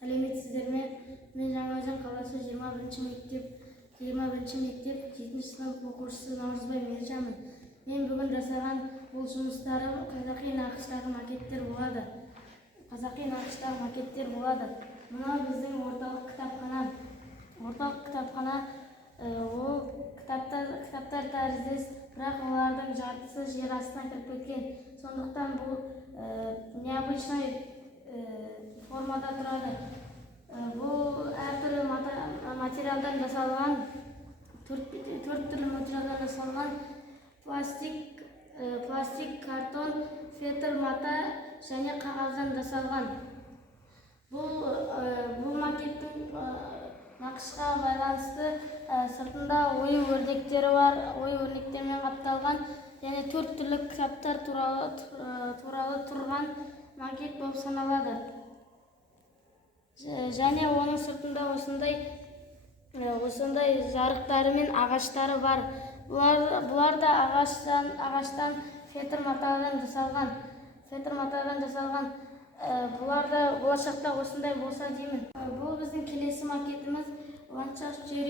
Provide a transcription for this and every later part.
Сәлеметсіздер ме? Мен Жаңаөзен қаласы 21-ші мектеп 7-ші сынып оқушысы Наурызбай Мержанмын. Мен бүгін жасаған бұл жұмыстарым қазақи нақыштағы макеттер болады. Мына біздің орталық кітапхана, ол кітаптар тәріздес, бірақ олардың жартысы жер астына кіріп кеткен. Сондықтан бұл необычный формада тұрады. Бұл әртүрлі материалдан жасалған, төрт түрлі материалдан жасалған пластик, картон, фетр мата және қағаздан жасалған. Бұл макеттің нақышқа байланысты сыртында ою-өрнектері бар, ою-өрнектермен қапталған және төрт түрлі кітаптар туралы тұрған макет болып саналады. Және оның сыртында осындай жарықтары мен ағаштары бар. Бұлар да ағаштан фетр матадан жасалған. Бұлар да болашақта осындай болса деймін. Бұл біздің келесі макетіміз ландшафт жер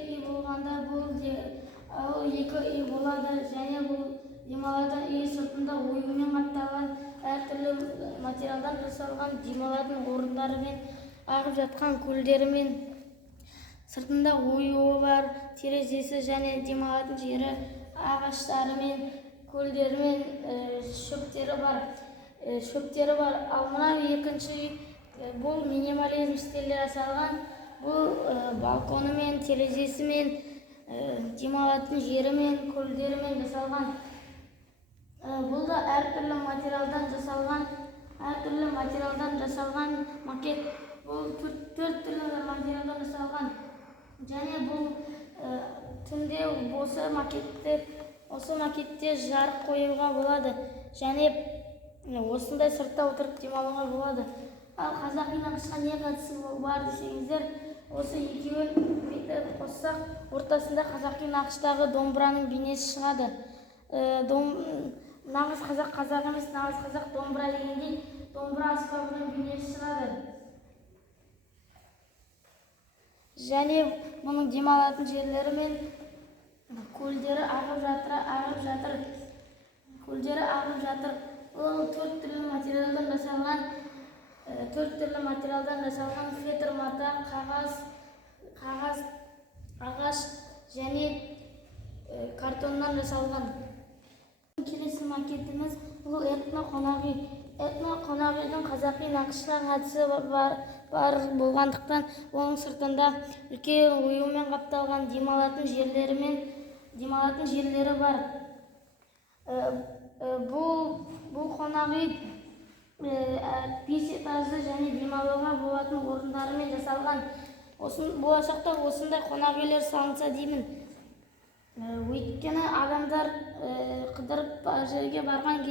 үй болғанда бұл екі үй болады, және бұл демалатын үй сыртында оюмен қапталған әртүрлі материалдан жасалған демалатын орындары мен ағып жатқан көлдерімен, сыртында оюы бар терезесі және демалатын жері ағаштарымен, көлдерімен шөптері бар. Ал мына екінші үй, бұл минимализм стилде жасалған. Бұл балконымен, терезесімен, демалатын жерімен, көлдерімен жасалған. Бұл да әртүрлі материалдан жасалған макет. Бұл төрт түрлі материалдан жасалған. Және бұл түнде осы макетте жарық қоюға болады. Және осындай сыртта отырып демалуға болады. Ал қазақи нақышқа не қатысы бар десеңіздер, осы екеуін бүйтіп қоссақ, ортасында қазақи нақыштағы домбыраның бейнесі шығады. Нағыз қазақ емес, нағыз қазақ домбыра дегендей, домбыра аспабының бейнесі шығады. Және мұның демалатын жерлері мен көлдері ағып жатыр. Ол төрт түрлі материалдан жасалған фетр мата, қағаз, ағаш және картоннан жасалған. Келесі макетіміз бұл этно-қонақүйдің қазақи нақышқа қатысы бар болғандықтан, оның сыртында үлкен оюмен қапталған демалатын жерлері бар. Бұл қонақүй 5 этажды және демалуға болатын орындарымен жасалған. Болашақта осындай қонақүйлер салынса деймін. Өйткені адамдар қыдырып барған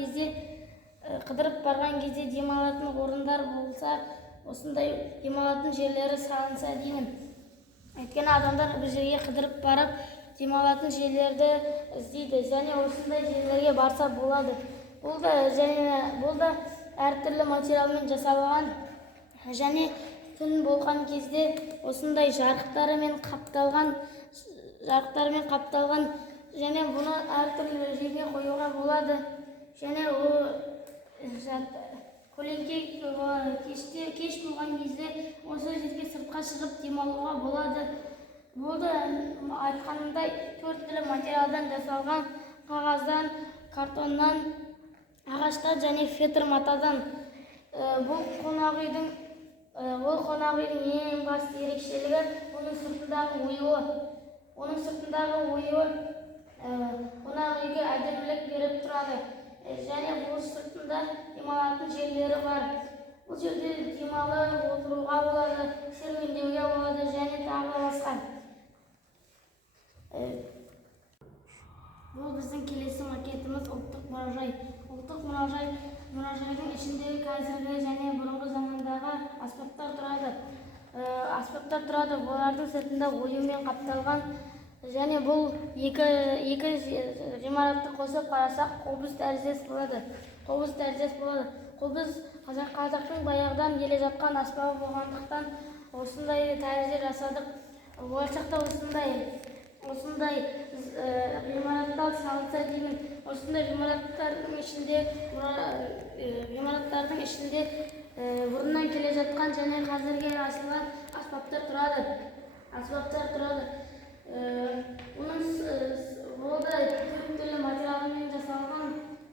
кезде демалатын орындар болса, осындай демалатын жерлері салынса деймін. Өйткені адамдар бір жерге қыдырып барып демалатын жерлерді іздейді, және осындай жерлерге барса болады. Бұл да әртүрлі материалмен жасалған, және түн болған кезде осындай жарықтармен қапталған, және бұны әртүрлі жерге қоюға болады. Және кеш болған кезде осы жерге сыртқа шығып демалуға болады. Бұл да айтқанымдай төрт түрлі материалдан жасалған, қағаздан, картоннан, ағаштан және фетр матадан. Бұл қонақүйдің ең басты ерекшелігі оның сыртындағы оюы қонақүйге әдемілік беріп тұрады. Және бұл сыртында демалатын жерлері бар. Бұл жерде демалып отыруға болады, серуендеуге болады және тағы басқа. Бұл біздің келесі макетіміз ұлттық мұражай. Ұлттық мұражайдың ішіндегі қазіргі және бұрынғы замандағы аспаптар тұрады. Олардың сыртында оюмен қапталған. Және бұл екі ғимаратты қосып қарасақ, қобыз тәріздес болады. Қобыз қазақтың баяғыдан келе жатқан аспабы болғандықтан осындай тәрізде жасадық. Болашақта осындай ғимараттар салынса деймін. Осындай ғимараттардың ішінде бұрыннан келе жатқан және қазірге ашылған аспаптар тұрады. Оның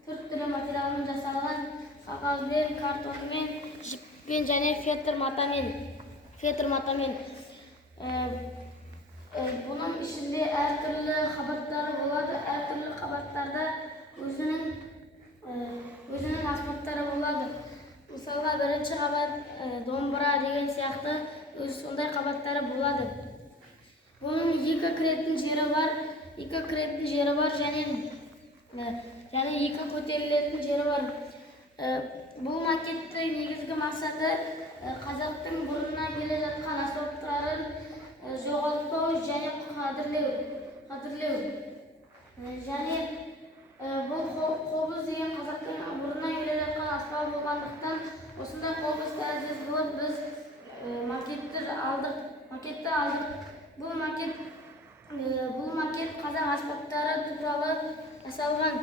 төрт түрлі материалмен жасалған қағазбен, картонмен, жіппен және фетр матамен. Бұның ішінде әртүрлі қабаттары болады. Әртүрлі қабаттарда өзінің аспаптары болады. Мысалға, бірінші қабат домбыра деген сияқты сондай қабаттары болады. Бұның екі кіретін жері бар және екі көтерілетін жері бар. Бұл макеттің негізгі мақсаты қазақтың бұрыннан келе жатқан аспаптарын жоғалтпау және қадірлеу. Және бұл қобыз деген қазақтың бұрыннан келе жатқан аспабы болғандықтан осындай қобыз тәріздес болып біз макетті алдық. Бұл макет қазақ аспаптары туралы жасалған.